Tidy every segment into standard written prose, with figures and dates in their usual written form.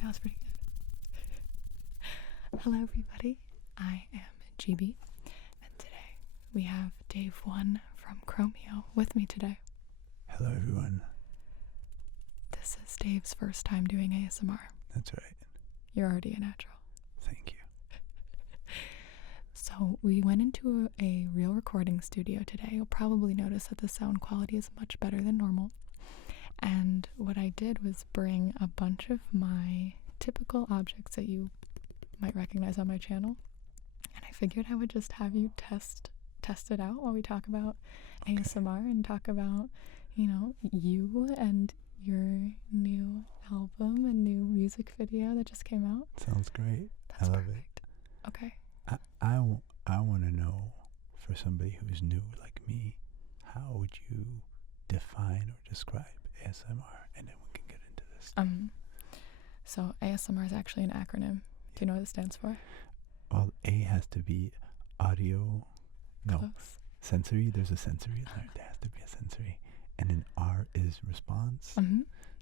That was pretty good. Hello everybody, I am Gibi, and today we have Dave 1 from Chromeo with me today. Hello everyone. This is Dave's first time doing ASMR. That's right. You're already a natural. Thank you. So we went into a real recording studio today. You'll probably notice that the sound quality is much better than normal. And what I did was bring a bunch of my typical objects that you might recognize on my channel. And I figured I would just have you test it out while we talk about ASMR and talk about, you and your new album and new music video that just came out. Sounds great. That's I love perfect. it. Okay. I want to know, for somebody who's new like me, how would you define or describe ASMR? And then we can get into this. So ASMR is actually an acronym. Do you know what it stands for? Well, A has to be audio. No. Close. Sensory. There's a sensory in there. There has to be a sensory. And then R is response.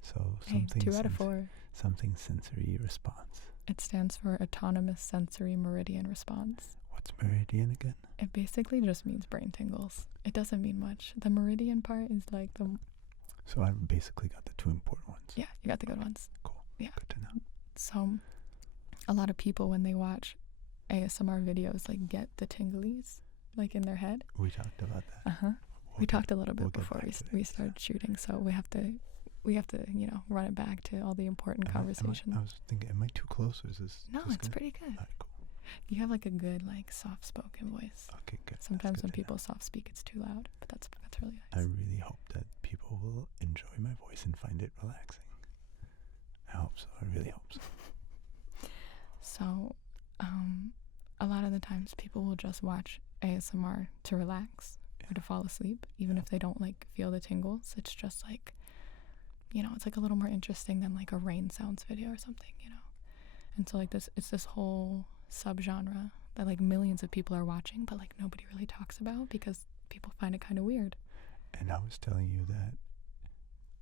So something 2 out of 4. Something sensory response. It stands for autonomous sensory meridian response. What's meridian again? It basically just means brain tingles. It doesn't mean much. The meridian part is like the... So I basically got the 2 important ones. Yeah, you got the good ones. Cool. Yeah. Good to know. So a lot of people, when they watch ASMR videos, like get the tinglies like in their head. We talked about that. We talked a little bit we'll before we started shooting, so we have to run it back to all the important conversations. I was thinking, am I too close, or is this? No, it's pretty good. All right, cool. You have like a good soft-spoken voice. Okay, good. Sometimes when people soft speak, it's too loud, but that's really nice. I really hope that people will enjoy my voice and find it relaxing. I hope so. I really hope so. So, a lot of the times people will just watch ASMR to relax or to fall asleep, even if they don't feel the tingles. It's just it's like a little more interesting than like a rain sounds video or something, And so it's this whole subgenre that millions of people are watching, but nobody really talks about because people find it kind of weird. And I was telling you that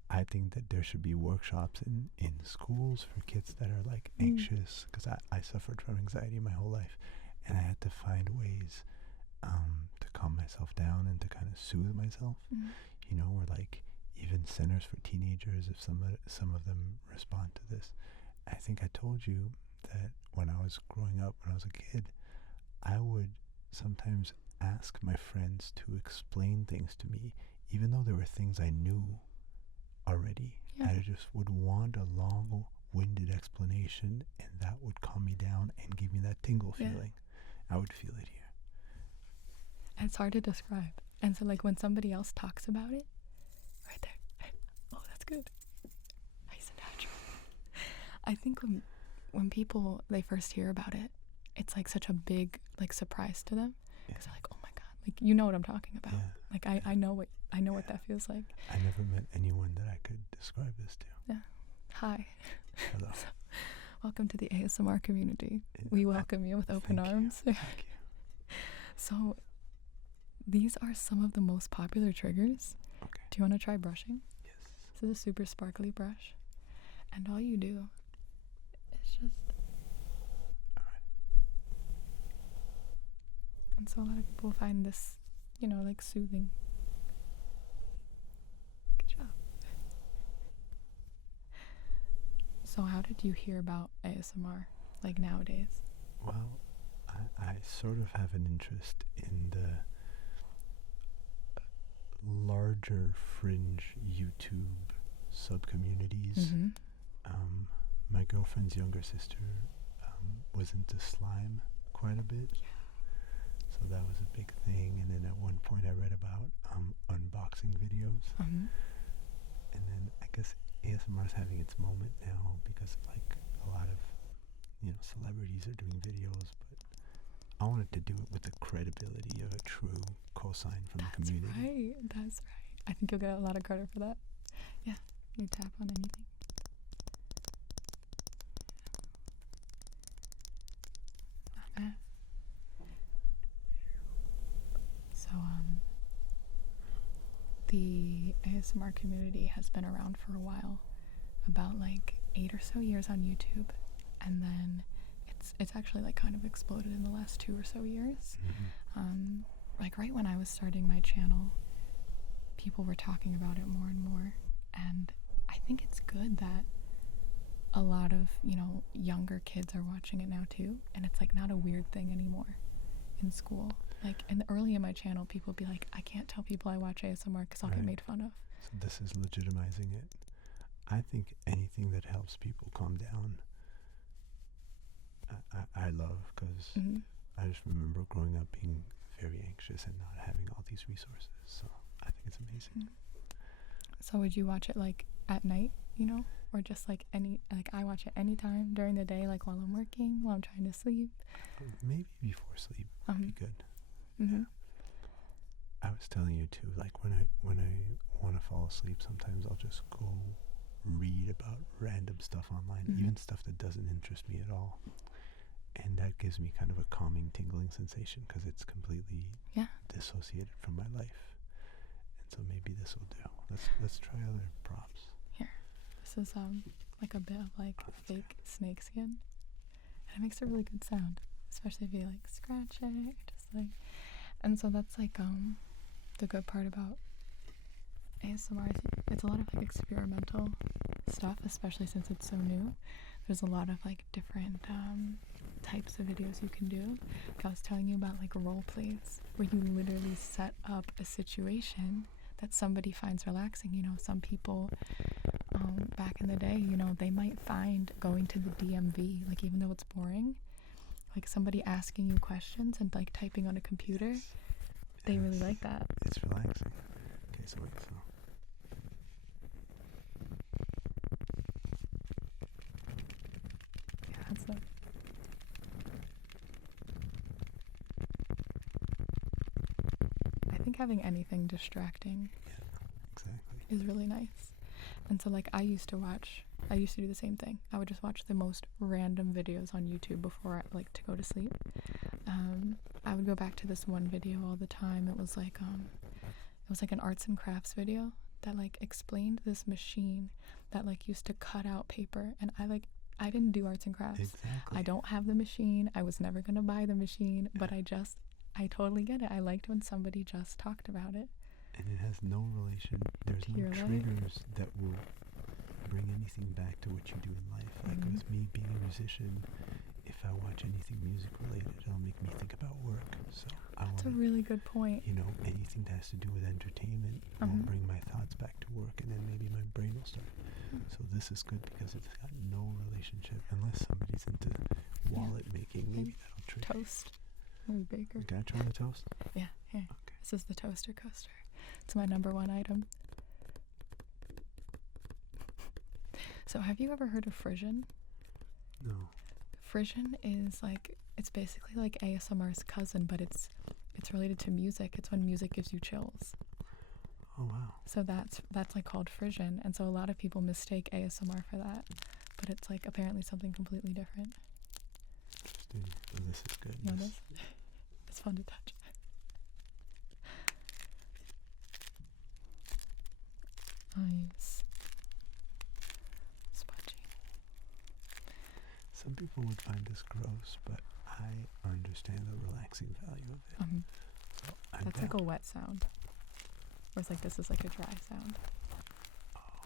I think that there should be workshops in schools for kids that are anxious, because I suffered from anxiety my whole life, and I had to find ways to calm myself down and to kind of soothe myself. Or even centers for teenagers, if some of them respond to this. I think I told you that when I was growing up, when I was a kid, I would sometimes ask my friends to explain things to me, even though there were things I knew already. Yeah. I just would want a long-winded explanation, and that would calm me down and give me that tingle feeling. I would feel it here. And it's hard to describe. And so when somebody else talks about it, right there, oh, that's good. Nice and natural. I think when people, they first hear about it, it's such a big surprise to them, because they're like, oh my god, you know what I'm talking about. Yeah. I know what that feels like. I never met anyone that I could describe this to. Yeah. Hi. Hello. So, welcome to the ASMR community. We welcome you with open arms. Thank you. So these are some of the most popular triggers. Okay. Do you want to try brushing? Yes. This is a super sparkly brush, and all you do is just... Alright. And so a lot of people find this, soothing. Good job. So how did you hear about ASMR, nowadays? Well, I sort of have an interest in the larger fringe YouTube sub-communities. My girlfriend's younger sister was into slime quite a bit. So that was a big thing. And then at one point I read about unboxing videos. And then I guess ASMR is having its moment now, because a lot of celebrities are doing videos, but I wanted to do it with the credibility of a true cosign from the community. That's right. I think you'll get a lot of credit for that. Yeah, you tap on anything. Not bad. So, the ASMR community has been around for a while, about 8 or so years on YouTube, and then it's actually like kind of exploded in the last 2 or so years. Like right when I was starting my channel, people were talking about it more and more, and I think it's good that a lot of, you know, younger kids are watching it now too, and it's like not a weird thing anymore in school. Like early in my channel, people would be like, I can't tell people I watch ASMR because I'll get made fun of. So this is legitimizing it. I think anything that helps people calm down, I love, because I just remember growing up being very anxious and not having all these resources. So I think it's amazing. So would you watch it like at night, you know, or just like I watch it anytime during the day, like while I'm working, while I'm trying to sleep? Maybe before sleep would be good. Yeah. I was telling you too, like when I want to fall asleep, sometimes I'll just go read about random stuff online, even stuff that doesn't interest me at all. And that gives me kind of a calming, tingling sensation because it's completely dissociated from my life. And so maybe this will do. Let's try other props. Here, this is like a bit of like fake snake skin, and it makes a really good sound, especially if you like scratch it, just like. And so that's like the good part about ASMR. It's a lot of like experimental stuff, especially since it's so new. There's a lot of like different types of videos you can do. Like I was telling you about like role plays where you literally set up a situation that somebody finds relaxing. You know, some people back in the day, you know, they might find going to the DMV, like even though it's boring, like somebody asking you questions and like typing on a computer, they really like that. It's relaxing. Okay, so wait, so. Yeah, that's it. I think having anything distracting is really nice. And so like I used to do the same thing. I would just watch the most random videos on YouTube before I like to go to sleep. I would go back to this one video all the time. It was like an arts and crafts video that like explained this machine that like used to cut out paper, and I didn't do arts and crafts. Exactly. I don't have the machine. I was never gonna buy the machine, but I totally get it. I liked when somebody just talked about it. And it has no relation. There's no triggers that will bring anything back to what you do in life. Like with me being a musician, if I watch anything music related, it'll make me think about work. So that's a really good point. You know, anything that has to do with entertainment will bring my thoughts back to work, and then maybe my brain will start. So this is good because it's got no relationship, unless somebody's into wallet making. Maybe that'll trigger. Toast. Maybe baker. Can I try the toast? Yeah, here. Okay. This is the toaster coaster. It's my #1 item. So have you ever heard of Frisson? No. Frisson is like, it's basically like ASMR's cousin, but it's related to music. It's when music gives you chills. Oh wow. So that's like called Frisson, and so a lot of people mistake ASMR for that, but it's like apparently something completely different. Interesting. Oh, this is good. You know this? It's fun to touch. Nice. Spongy. Some people would find this gross, but I understand the relaxing value of it. So that's like a wet sound. Whereas like this is like a dry sound.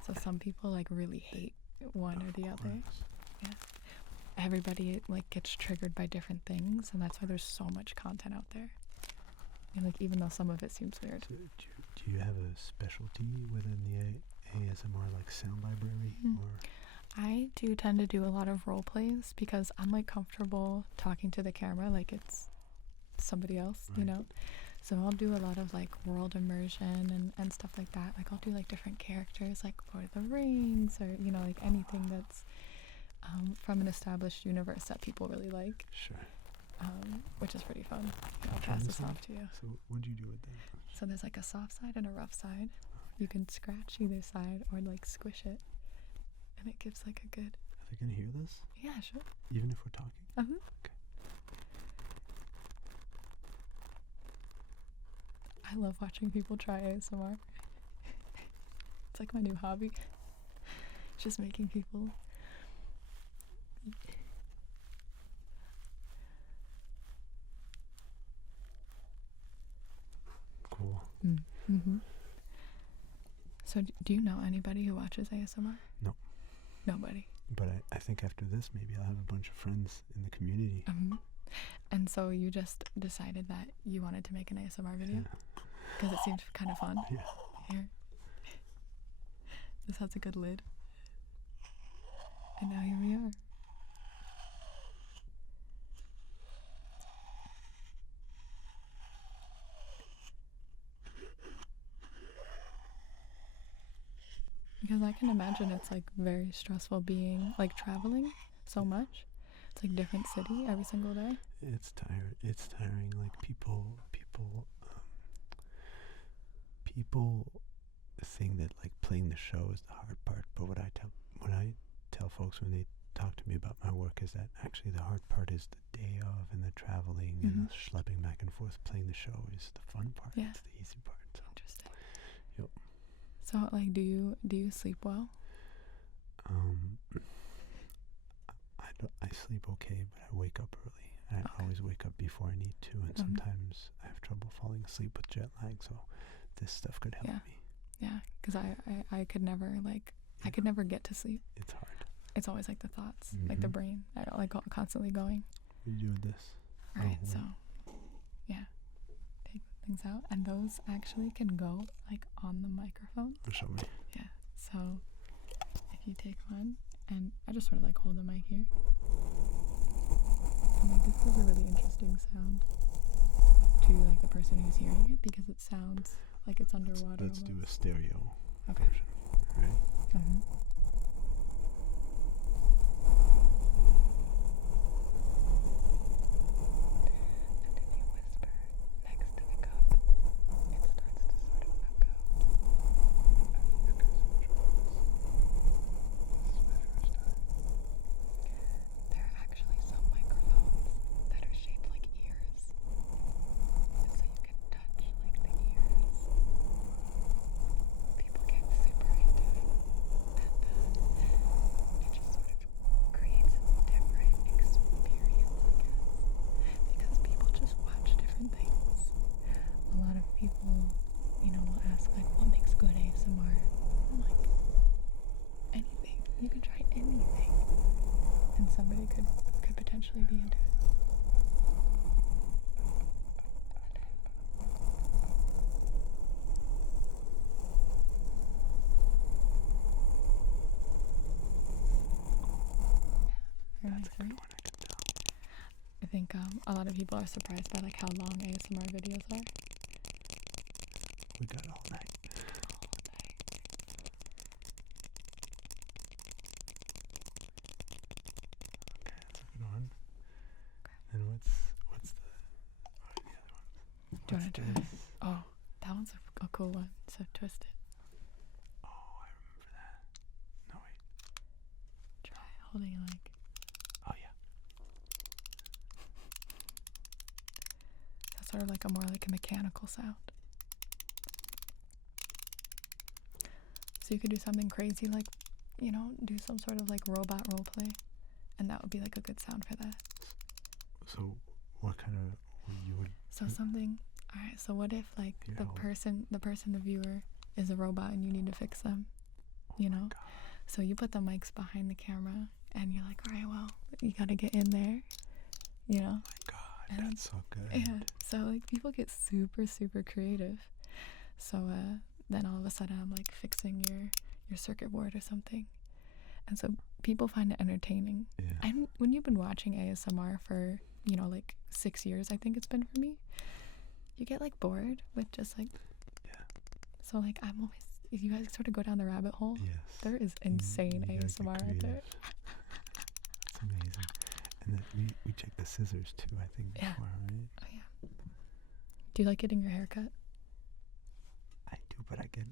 So some people like really hate one or the other. Yeah. Everybody like gets triggered by different things, and that's why there's so much content out there. And like even though some of it seems weird. So do you have a specialty within the ASMR like sound library or? I do tend to do a lot of role plays because I'm like comfortable talking to the camera like it's somebody else, you know? So I'll do a lot of like world immersion and stuff like that. Like I'll do like different characters like Lord of the Rings, or you know, like anything that's from an established universe that people really like. Sure. Which is pretty fun. I'll pass this off to you. So what do you do with that? So there's like a soft side and a rough side. You can scratch either side or like squish it, and it gives like a good. Are they gonna hear this? Yeah, sure. Even if we're talking? Okay. I love watching people try ASMR. It's like my new hobby. Just making people Mm-hmm. So do you know anybody who watches ASMR? No. Nobody. But I think after this, maybe I'll have a bunch of friends in the community. And so you just decided that you wanted to make an ASMR video? Yeah. Because it seemed kind of fun? Yeah. Here. This has a good lid. And now here we are. Because I can imagine it's like very stressful being like traveling so much. It's like different city every single day. It's tiring. Like people think that like playing the show is the hard part. But what I tell folks when they talk to me about my work is that actually the hard part is the day of and the traveling and the schlepping back and forth. Playing the show is the fun part. Yeah. It's the easy part. So. Interesting. Yep. So like, do you sleep well? I sleep okay, but I wake up early. I always wake up before I need to, and sometimes I have trouble falling asleep with jet lag. So this stuff could help me. Yeah, because I could never I could never get to sleep. It's hard. It's always like the thoughts, like the brain, like constantly going. What are you doing with this? All right, so yeah, take things out, and those actually can go like on the microphone. Show me. Yeah. So if you take one, and I just sort of like hold the mic here, and like this is a really interesting sound to like the person who's hearing it because it sounds like it's underwater. Let's do a stereo version. Right? And if you whisper next to the cup, it starts to sort of echo. There are actually some microphones that are shaped like ears, and so you can touch like the ears. People get super into it, and it just sort of creates a different experience, I guess, because people just watch different things. A lot of people, will ask like, what makes good ASMR? I'm like, anything. You can try anything, and somebody could potentially be into it. Very nice, right? I think a lot of people are surprised by like how long ASMR videos are. We got all night. Okay, that's a good one. Okay. And what's the other one? Do you want to try this? Oh, that one's a cool one. So twist it. Oh, I remember that. No, wait. Try holding it like. Oh, yeah. That's sort of like more like a mechanical sound. So you could do something crazy like, do some sort of like robot role play, and that would be like a good sound for that. So what kind of you would? So something. All right. So what if like the viewer is a robot and you need to fix them, God. So you put the mics behind the camera and you're like, all right, well, you gotta get in there, Oh my God, and that's so good. Yeah. So like people get super, super creative. So then all of a sudden I'm like fixing your circuit board or something. And so people find it entertaining. Yeah. And when you've been watching ASMR for, like 6 years, I think it's been for me, you get like bored with just like, so like I'm always, if you guys sort of go down the rabbit hole, there is insane ASMR out there. It's amazing. And then we check the scissors too, I think, before, right? Oh yeah. Do you like getting your hair cut? I do, but I get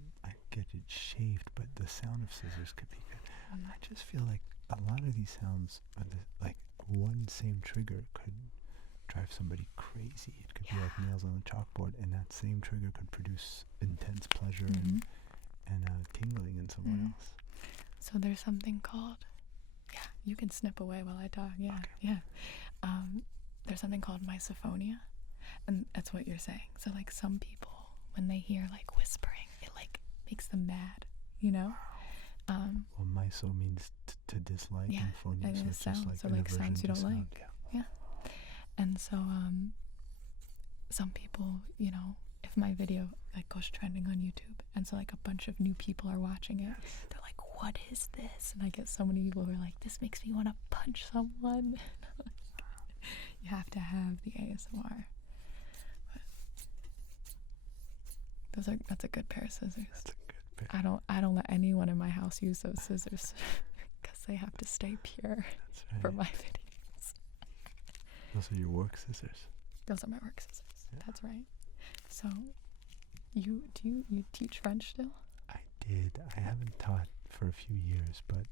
it shaved, but the sound of scissors could be good. I just feel like a lot of these sounds, like one same trigger could drive somebody crazy. It could be like nails on a chalkboard, and that same trigger could produce intense pleasure and tingling in someone else. So there's something called, you can snip away while I talk. There's something called misophonia, and that's what you're saying. So like some people when they hear like whispering, it like makes them mad, you know? Well, miso means to dislike, Yeah, and phonia, and so it it's just sounds, like so an like aversion sounds you to don't sound. like. Yeah. And so some people, you know, if my video like goes trending on YouTube and so like a bunch of new people are watching it, they're like, what is this? And I get so many people who are like, this makes me want to punch someone. You have to have the ASMR. That's a good pair of scissors. That's a good pair. I don't let anyone in my house use those scissors because they have to stay pure. That's right. For my videos. Those are your work scissors. Those are my work scissors. Yeah. That's right. So, you teach French still? I did. I haven't taught for a few years, but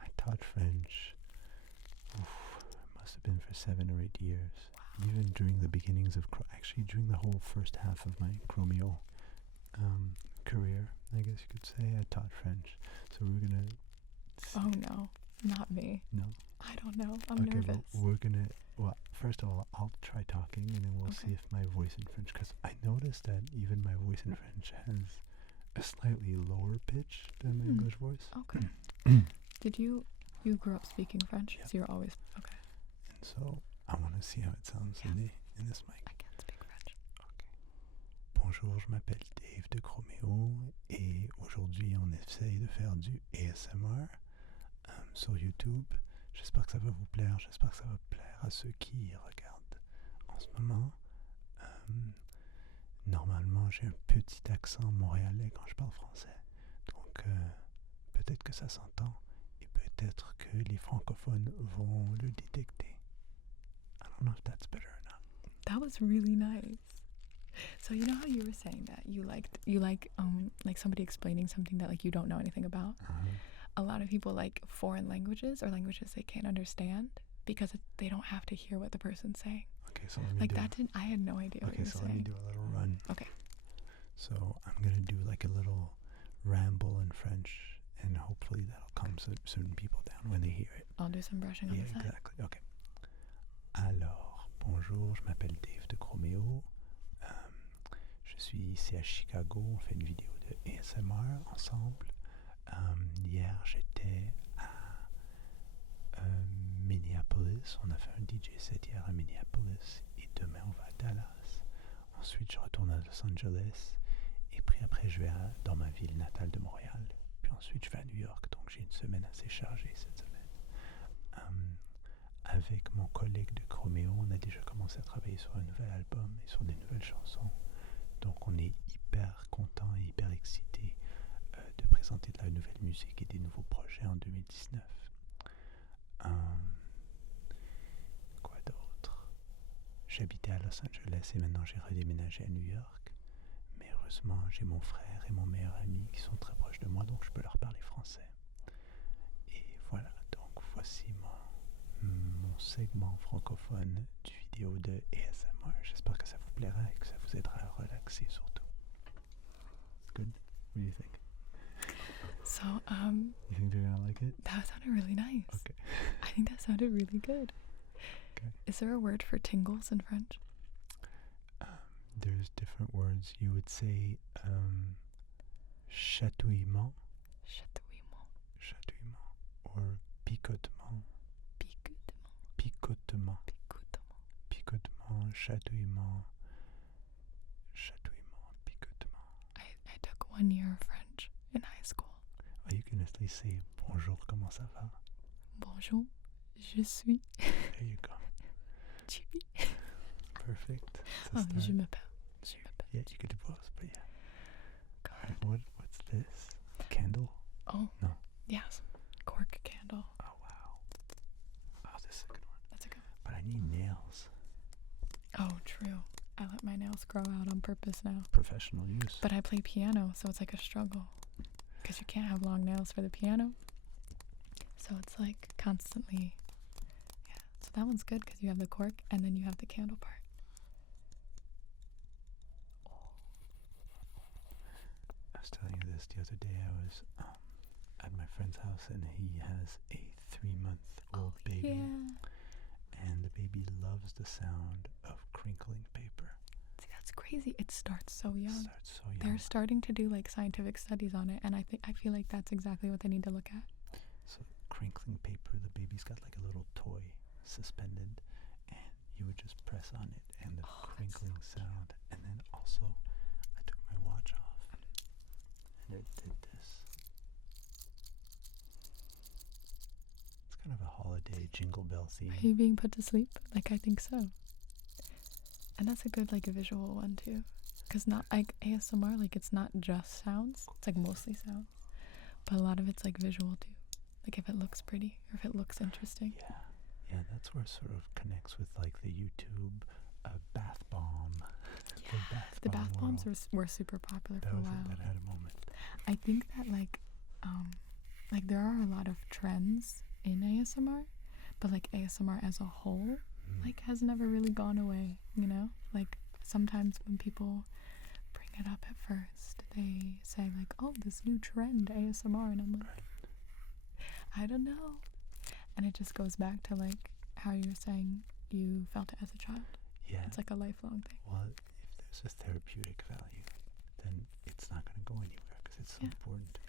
I taught French. It must have been for 7 or 8 years. Wow. Even during the beginnings of, actually during the whole first half of my Chromeo career, I guess you could say, I taught French. So we're gonna. Oh no, not me. No. I don't know. I'm nervous. Well, we're gonna. Well, first of all, I'll try talking, and then we'll see if my voice in French. Because I noticed that even my voice in French has a slightly lower pitch than my English voice. Okay. Did you grew up speaking French? Yep. So you're always okay. And so I want to see how it sounds in this mic. I can't speak French. Okay. Bonjour, je m'appelle Dave de Chromeo et aujourd'hui on essaye de faire du ASMR sur YouTube. J'espère que ça va vous plaire, j'espère que ça va plaire à ceux qui regardent en ce moment. Normalement, j'ai un petit accent montréalais quand je parle français. Donc, peut-être que ça s'entend et peut-être que les francophones vont le détecter. I don't know if that's better or not. That was really nice. So you know how you were saying that you like somebody explaining something that like you don't know anything about? A lot of people like foreign languages or languages they can't understand because they don't have to hear what the person's saying. Okay, so let me like that I had no idea what you were saying. Let me do a little run. Okay. So I'm gonna do like a little ramble in French, and hopefully that'll calm certain people down when they hear it. I'll do some brushing on the side. Exactly. Okay. Alors, bonjour, je m'appelle Dave de Chromeo. Je suis ici à Chicago. On fait une vidéo de ASMR ensemble. Hier, j'étais à Minneapolis. On a fait un DJ set hier à Minneapolis. Et demain, on va à Dallas. Ensuite, je retourne à Los Angeles. Et puis après, je vais dans ma ville natale de Montréal. Puis ensuite, je vais à New York. Donc, j'ai une semaine assez chargée cette semaine. Avec mon collègue de Chromeo, on a déjà commencé à travailler sur un nouvel album et sur des nouvelles chansons. Donc, on est hyper content et hyper excité de présenter de la nouvelle musique et des nouveaux projets en 2019. Quoi d'autre? J'habitais à Los Angeles et maintenant j'ai redéménagé à New York. Mais heureusement, j'ai mon frère et mon meilleur ami qui sont très proches de moi, donc je peux leur parler français. Et voilà, donc voici mon segment francophone du vidéo de ASMR. J'espère que ça vous plaira et que ça vous aidera à relaxer surtout. Good? What do you think? So, you think they're gonna like it? That sounded really nice. Okay. I think that sounded really good. Okay. Is there a word for tingles in French? There's different words. You would say chatouillement. Chatouillement. Chatouillement. Or picotement. Picotement. Picotement. Picotement. Picotement. Chatouillement. Chatouillement. Picotement. I took 1 year of French in high school. Oh, you can at least say bonjour, comment ça va? Bonjour, je suis. There you go. Gibi. Perfect. Oh, je m'appelle. Yeah, you could do both, but yeah. God. What's this? A candle? Oh. No. Yeah, some cork candle. Oh, wow. Oh, this is a good one. That's a good one. But I need nails. Oh, true. I let my nails grow out on purpose now. Professional use. But I play piano, so it's like a struggle. Because you can't have long nails for the piano. So it's like constantly. Yeah. So that one's good because you have the cork and then you have the candle part. I was telling you this the other day. I was at my friend's house and he has a 3-month-old baby. Yeah. And the baby loves the sound of crinkling paper. See, That's crazy. It starts so young. Starts so young. They're starting to do like scientific studies on it, and I feel like that's exactly what they need to look at. So crinkling paper, the baby's got like a little toy suspended, and you would just press on it, and the crinkling sound. And then also, I took my watch off, and it did this. It's kind of a holiday jingle bell theme. Are you being put to sleep? Like, I think so. And that's a good like a visual one too, because not like ASMR, like it's not just sounds, it's like mostly sounds, but a lot of it's like visual too, like if it looks pretty or if it looks interesting. Yeah, that's where it sort of connects with like the YouTube bath bomb. Yeah, the bath bombs were super popular for a while. That had a moment. I think that like there are a lot of trends in ASMR, but like ASMR as a whole like has never really gone away, you know? Like sometimes when people bring it up at first, they say like, oh, this new trend ASMR, and I'm like, I don't know. And it just goes back to like how you were saying you felt it as a child. Yeah. It's like a lifelong thing. Well, if there's a therapeutic value, then it's not going to go anywhere because it's so important to people.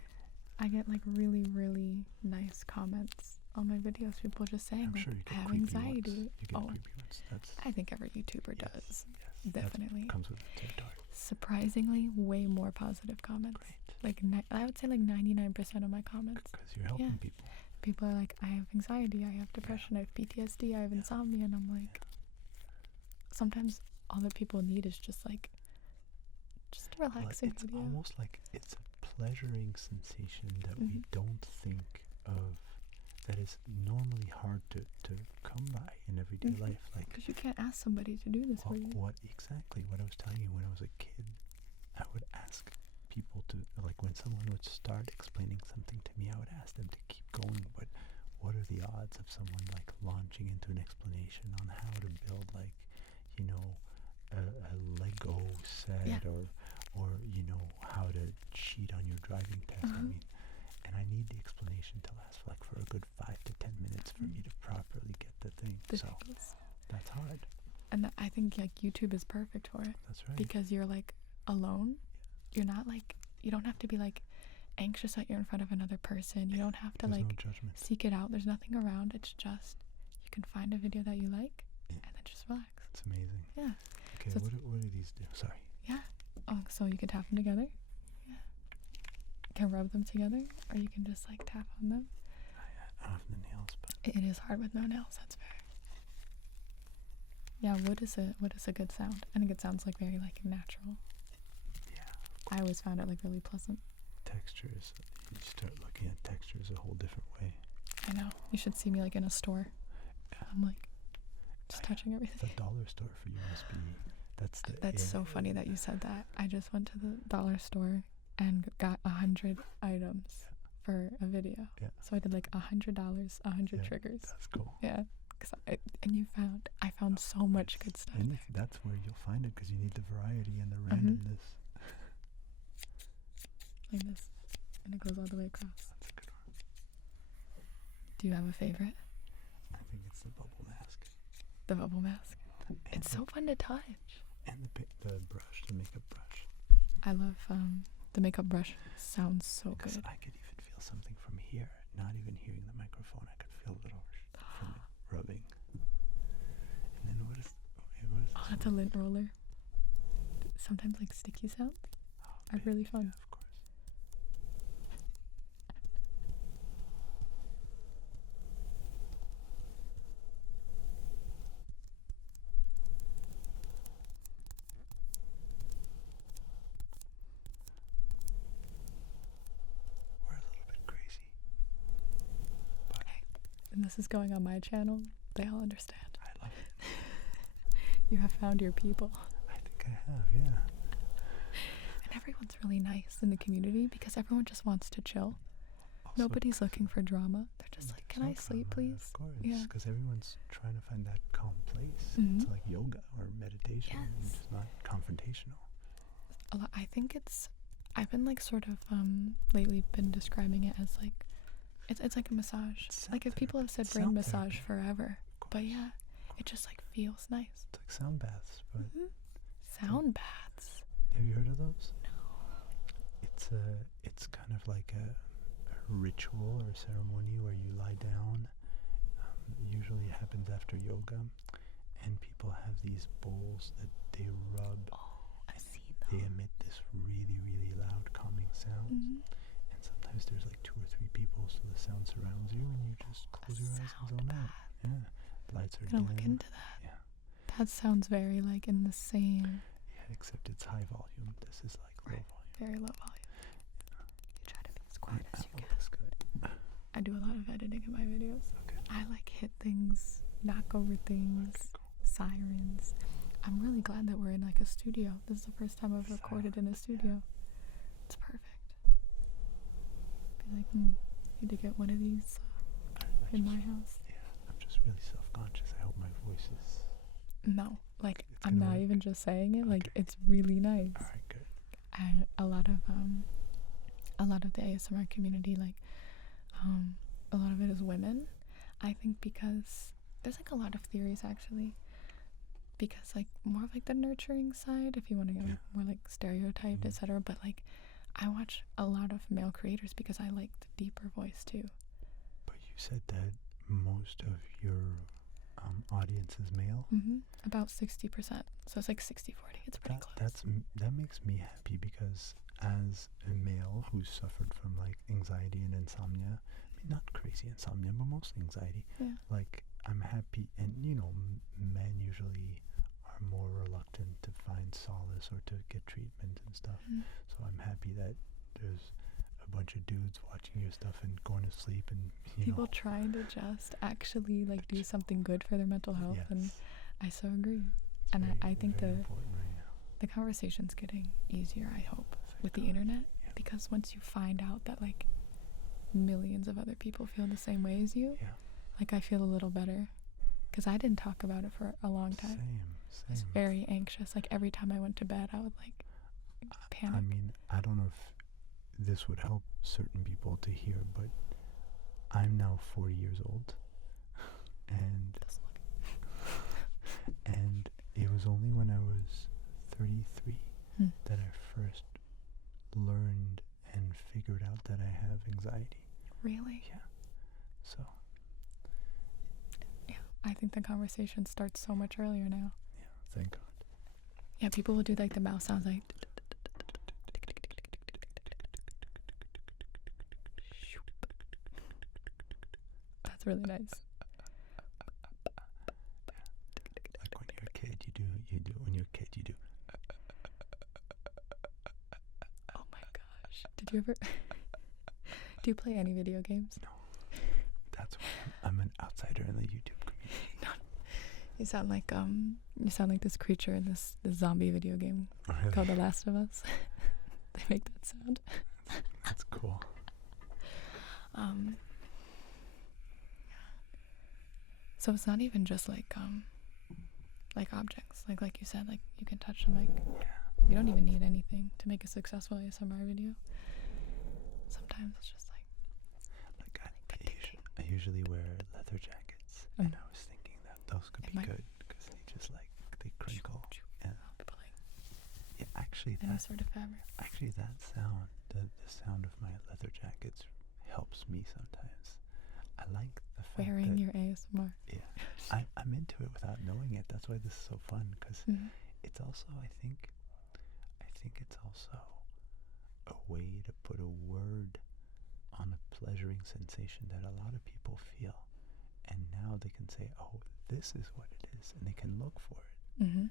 I get like really, really nice comments on my videos. People just saying I'm like, sure you I get have creepy anxiety. ones. You get creepy ones. I think every YouTuber does. Yes, Definitely. that comes with the territory. Surprisingly, way more positive comments. Great. Like I would say like 99% of my comments. Because you're helping people. People are like, I have anxiety, I have depression, I have PTSD, I have insomnia, and I'm like, sometimes all that people need is just like, just a relaxing it's video. Almost like it's a pleasuring sensation that we don't think of, that is normally hard to come by in everyday life. Like, because you can't ask somebody to do this for you. What I was telling you, when I was a kid, I would ask people to, like, when someone would start explaining something to me, I would ask them to keep going, but what are the odds of someone like launching into an explanation on how to build, like, you know, a Lego set, or you know, how to cheat on your driving test. I mean, and I need the explanation to last for a good 5 to 10 minutes for me to properly get the thing. So that's hard. And I think like YouTube is perfect for it. That's right. Because you're like alone. You're not like, you don't have to be like anxious that you're in front of another person. You don't have to There's like no judgment. seek it out. There's nothing around. It's just, you can find a video that you like and then just relax. It's amazing. Yeah. Okay, So what do these do? Sorry. Yeah. Oh, so you can tap them together. Yeah. You can rub them together, or you can just like tap on them. I don't have the nails, but It is hard with no nails. That's fair. Yeah. What is a good sound? I think it sounds like very like natural. yeah, I always found it like really pleasant. textures. You start looking at textures a whole different way. I know. You should see me like in a store. Yeah. I'm like just touching everything. The dollar store for you must be. That's so funny that you said that. I just went to the dollar store and got 100 items for a video. Yeah. So I did like $100, 100 triggers. That's cool. Yeah. And I found so much good stuff. And that's where you'll find it, because you need the variety and the randomness. Like this. And it goes all the way across. That's a good one. Do you have a favorite? I think it's the bubble mask. The bubble mask. It's so fun to touch. And the brush, the makeup brush. I love the makeup brush. Sounds so Because good. I could even feel something from here, not even hearing the microphone. I could feel a little from it rubbing. And then what is Oh, that's a lint roller. Sometimes like sticky sounds are really fun. Yeah, of course. We're a little bit crazy. And this is going on my channel. They all understand. I love it. You have found your people. I think I have, yeah. And everyone's really nice in the community because everyone just wants to chill. Also, Nobody's looking for drama. They're just like, can I sleep, please? Of course, Yeah. because everyone's trying to find that calm place. Mhm. It's like yoga or meditation. Yes. It's not confrontational. I think I've been like sort of lately been describing it as like, it's like a massage. It's Like if people have said It's brain sound massage therapy. forever. Of But course. yeah, it just like feels nice. It's like sound baths, but Sound baths. Have you heard of those? No. It's kind of like a ritual or a ceremony where you lie down. Usually it happens after yoga, and people have these bowls that they rub. Oh, I've seen They those. emit this really, really loud calming sound. And sometimes there's like 2 or 3 people, so the sound surrounds you, and you just close your eyes and zone out. Yeah, lights are I'm gonna dim. look into that. Yeah. That sounds very like in the same. Yeah, except it's high volume. This is like low volume. Very low volume. You try to be as quiet as you can. That's good. I do a lot of editing in my videos. Okay. I like hit things, knock over things, sirens. I'm really glad that we're in like a studio. This is the first time I've recorded in a studio. It's perfect. Be like, need to get one of these in my house. Yeah, I'm just really self-conscious. I hope my voice is... No, like It's I'm gonna not work. even just saying it. Like Okay. it's really nice. Alright, good. A lot of the ASMR community, like a lot of it is women. I think because there's like a lot of theories actually. Because like more of like the nurturing side, if you want to go more like stereotyped, etc. But like I watch a lot of male creators because I like the deeper voice too. But you said that most of your audience is male. About 60%. So it's like 60-40. It's pretty close. That makes me happy, because as a male who's suffered from like anxiety and insomnia, I mean not crazy insomnia, but mostly anxiety. Yeah. Like I'm happy, and you know, men usually are more reluctant to find solace or to get treatment and stuff. So I'm happy that there's a bunch of dudes watching your stuff and going to sleep, and People trying to just actually like do something good for their mental health, Yes. and I so agree. It's And very, I think very important right now. the conversation's getting easier, I hope, with the internet, because once you find out that like millions of other people feel the same way as you, like I feel a little better, because I didn't talk about it for a long time. Same. I was very anxious. Like every time I went to bed, I would like panic. I mean, I don't know if this would help certain people to hear, but I'm now 40 years old, and and it was only when I was 33 that I first learned and figured out that I have anxiety. Really? Yeah. So. Yeah, I think the conversation starts so much earlier now. Yeah, thank God. Yeah, people will do like the mouse sounds like. That's really nice. Like when you're a kid, you do. When you're a kid, you do. Oh my gosh. Did you ever do you play any video games? No. That's why I'm an outsider in the YouTube community. You sound like this creature in this zombie video game Really? called The Last of Us. They make that sound. That's cool. So it's not even just like objects, like you said, like you can touch them, like you don't even need anything to make a successful ASMR video. Sometimes it's just like I usually wear leather jackets, and I was thinking that those could be good, because they just they crinkle. Yeah. People like Actually any sort of fabric. Actually, that sound, the sound of my leather jackets helps me sometimes. I like the fact Wearing that your ASMR. Yeah, I'm into it without knowing it. That's why this is so fun, because it's also, I think it's also a way to put a word on a pleasuring sensation that a lot of people feel, and now they can say, oh, this is what it is, and they can look for it.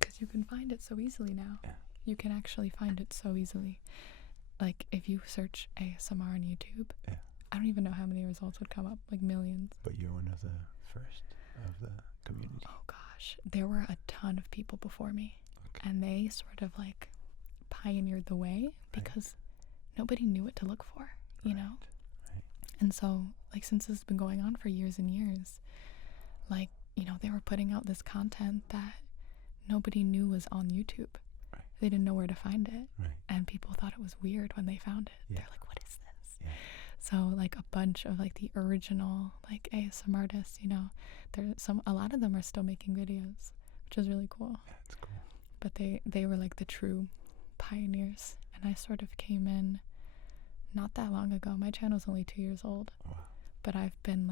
Because you can find it so easily now. Yeah. You can actually find it so easily. Like if you search ASMR on YouTube, I don't even know how many results would come up, like millions. But you're one of the first of the community. Oh gosh, there were a ton of people before me, and they sort of like pioneered the way, because nobody knew what to look for, you know? Right. And so, like, since this has been going on for years and years, like, you know, they were putting out this content that nobody knew was on YouTube. Right. They didn't know where to find it. Right. And people thought it was weird when they found it. Yeah. They're like, what is this? Yeah. So, like, a bunch of, like, the original, like, ASMR artists, you know, a lot of them are still making videos, which is really cool. Yeah, it's cool. but they were like the true pioneers, and I sort of came in not that long ago. My channel's only 2 years old. Wow. But I've been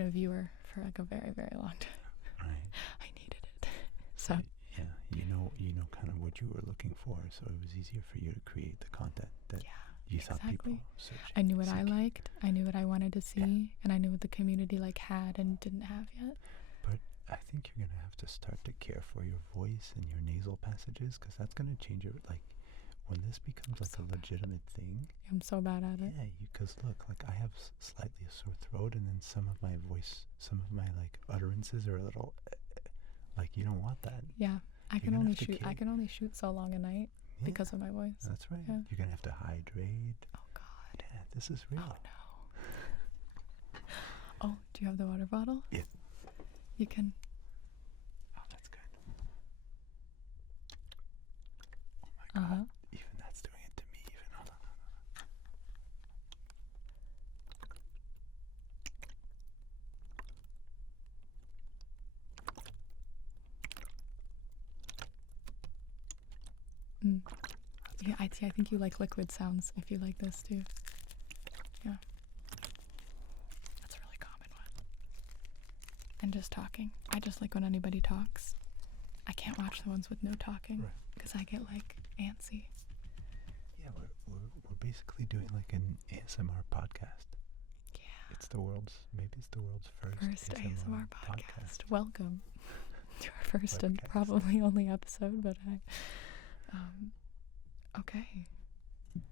a viewer for like a very, very long time. Right. I needed it. So yeah, you know kind of what you were looking for, so it was easier for you to create the content that you thought people searching. I knew what I liked, I knew what I wanted to see, and I knew what the community had and didn't have yet. But I think you're gonna have to start to care for your voice and your nasal passages, because that's gonna change it. Like when this becomes like a legitimate thing. I'm so bad at it. Yeah, because look, like I have slightly a sore throat, and then some of my like utterances are a little like, you don't want that. Yeah, I can only shoot so long a night because of my voice. That's right. Yeah. You're gonna have to hydrate. Oh God. Yeah, this is real. Oh no. Oh, do you have the water bottle? Yeah. You can. Oh, that's good. Oh my God. Even that's doing it to me. Even hold on. Yeah, I think you like liquid sounds if you like this too. Yeah. That's a really common one. And just talking. I just like when anybody talks. I can't watch the ones with no talking because I get like antsy. Yeah, we're basically doing like an ASMR podcast. Yeah. It's the world's first ASMR podcast. Welcome to our first and probably only episode, but okay. You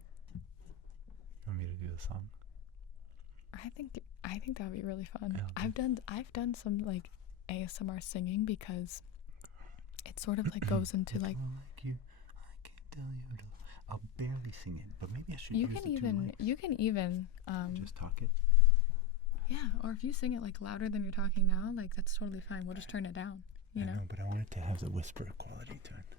want me to do the song? I think that would be really fun. Yeah, I've done some like ASMR singing because it sort of like goes into like you. I can't tell you. I'll barely sing it, but maybe I should. You can even just talk it. Yeah, or if you sing it like louder than you're talking now, like that's totally fine. We'll just turn it down. You know, but I want it to have the whisper quality to it.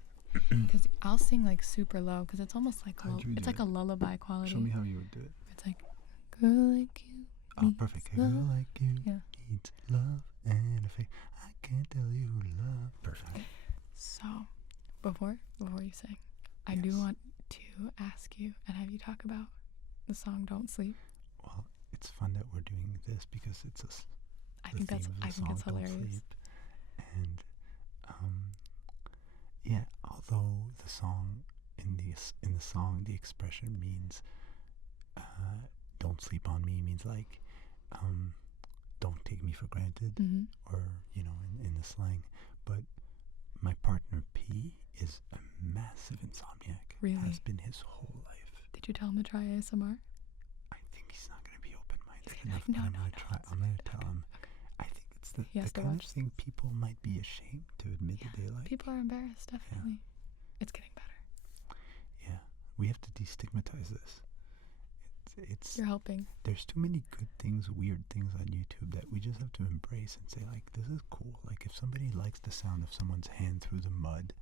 Because I'll sing like super low, because it's almost like it's like a lullaby quality. Show me how you would do it. It's like, girl like you. Oh, perfect. Girl like you needs love and affection. I can't tell you love. Perfect. So, before you sing, I do want to ask you and have you talk about the song "Don't Sleep." Well, it's fun that we're doing this because it's I think it's hilarious. Don't Sleep. And although the song in the song the expression means "don't sleep on me" means like don't take me for granted, or in the slang. But my partner P is a massive insomniac. Really? Has been his whole life. Did you tell him to try ASMR? I think he's not going to be open-minded enough. I'm going to tell him. I think it's the kind of thing people might be ashamed to admit that they like. People are embarrassed, definitely. Yeah. It's getting better. Yeah. We have to destigmatize this. You're helping. There's too many good things, weird things on YouTube that we just have to embrace and say, like, this is cool. Like, if somebody likes the sound of someone's hand through the mud,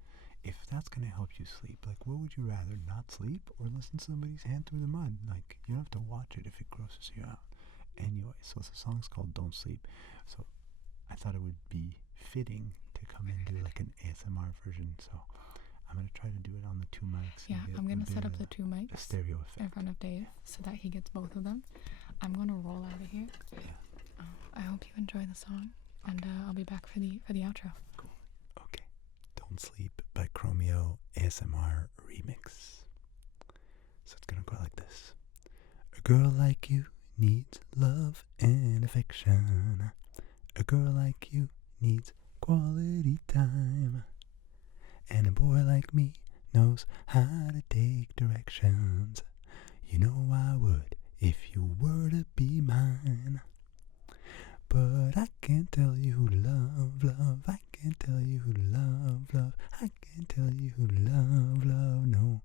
if that's going to help you sleep, like, what would you rather, not sleep or listen to somebody's hand through the mud? Like, you don't have to watch it if it grosses you out. Anyway, so the song's called Don't Sleep. So I thought it would be fitting to come and do like an ASMR version. So I'm going to try to do it on the two mics. Yeah, I'm going to set up the two mics a stereo effect in front of Dave so that he gets both of them. I'm going to roll out of here. Yeah. I hope you enjoy the song, and I'll be back for the outro. Cool. Okay. Don't Sleep by Chromeo ASMR Remix. So it's going to go like this. A girl like you needs love and affection. A girl like you needs quality time. And a boy like me knows how to take directions. You know I would if you were to be mine. But I can't tell you who love, love. I can't tell you who love, love. I can't tell you who love, love, no.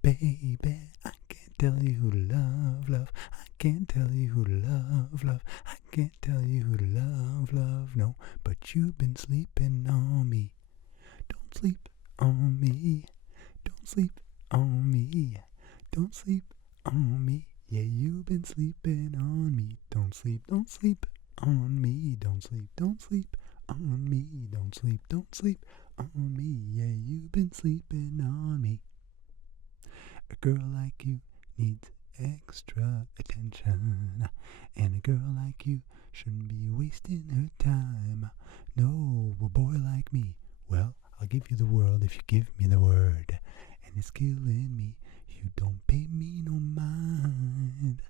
Baby, I can't tell you who love, love. I can't tell you who love, love. I can't tell you who love, love, no. But you've been sleeping on me. Don't sleep on me. Don't sleep on me. Don't sleep on me. Yeah, you've been sleeping on me. Don't sleep on me. Don't sleep on on me. Don't sleep on me. Yeah, you've been sleeping on me. A girl like you needs extra attention, and a girl like you shouldn't be wasting her time. No, a boy like me, well, I'll give you the world if you give me the word, and it's killing me. You don't pay me no mind.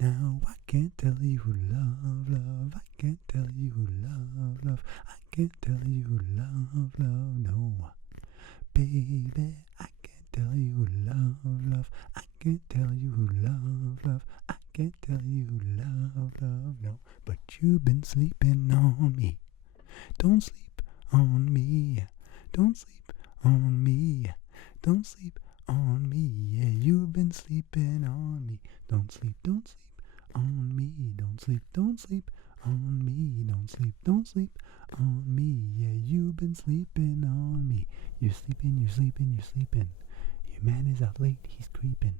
Now I can't tell you who love. I can't tell you who love. I can't tell you who love. No, baby, I can't tell you who love. I can't tell you who love. I can't tell you who love. No, but you've been sleeping on me. Don't sleep on me. Don't sleep on me. Don't sleep on me. Yeah, you've been sleeping on me. Don't sleep on me. Don't sleep on me. Don't sleep on me. Yeah, you've been sleeping on me. You're sleeping. Your man is out late, he's creeping.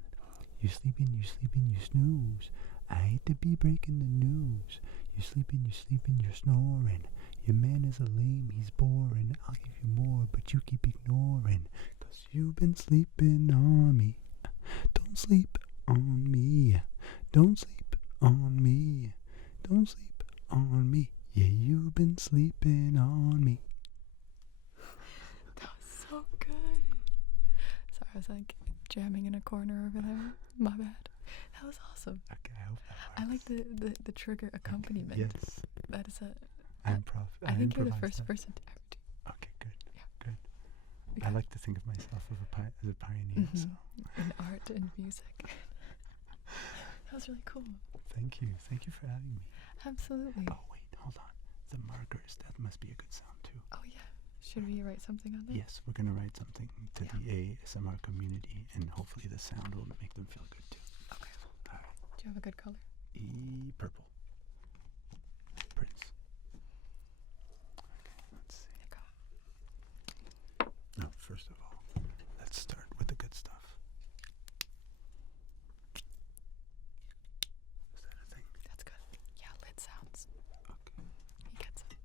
You're sleeping, you snooze. I hate to be breaking the news. You're sleeping, you're snoring. Your man is a lame, he's boring. I'll give you more, but you keep ignoring. 'Cause you've been sleeping on me. Don't sleep on me. Don't sleep on me. Don't sleep on me. Yeah, you've been sleeping on me. That was so good. Sorry, I was like jamming in a corner over there. My bad. That was awesome. Okay, I hope that works. I like the trigger accompaniment. Okay. Yes. That is a... I think you're the first person to ever do. Okay, good. Yeah. Good. Okay. I like to think of myself as a pioneer. So. In art and music. That was really cool. Thank you. Thank you for having me. Absolutely. Oh, wait, hold on. The markers, that must be a good sound too. Oh, yeah. Should we write something on there? Yes, we're going to write something to the ASMR community, and hopefully the sound will make them feel good too. Okay. All right. Do you have a good color? Purple. Prince. Okay, let's see. No, first of all, let's start with the good stuff. Is that a thing? That's good. Yeah, lid sounds. Okay. He gets it.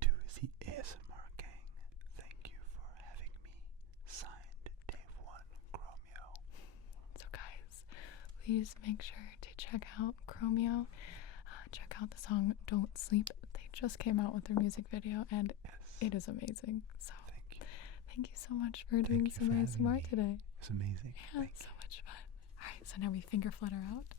To the ASMR gang, thank you for having me. Signed, Dave 1 Chromeo. So guys, please make sure to check out Chromeo. Check out the song Don't Sleep. They just came out with their music video and it is amazing. So thank you so much for doing some ASMR today. It's amazing. Yeah, so much fun. Alright, so now we finger flutter out.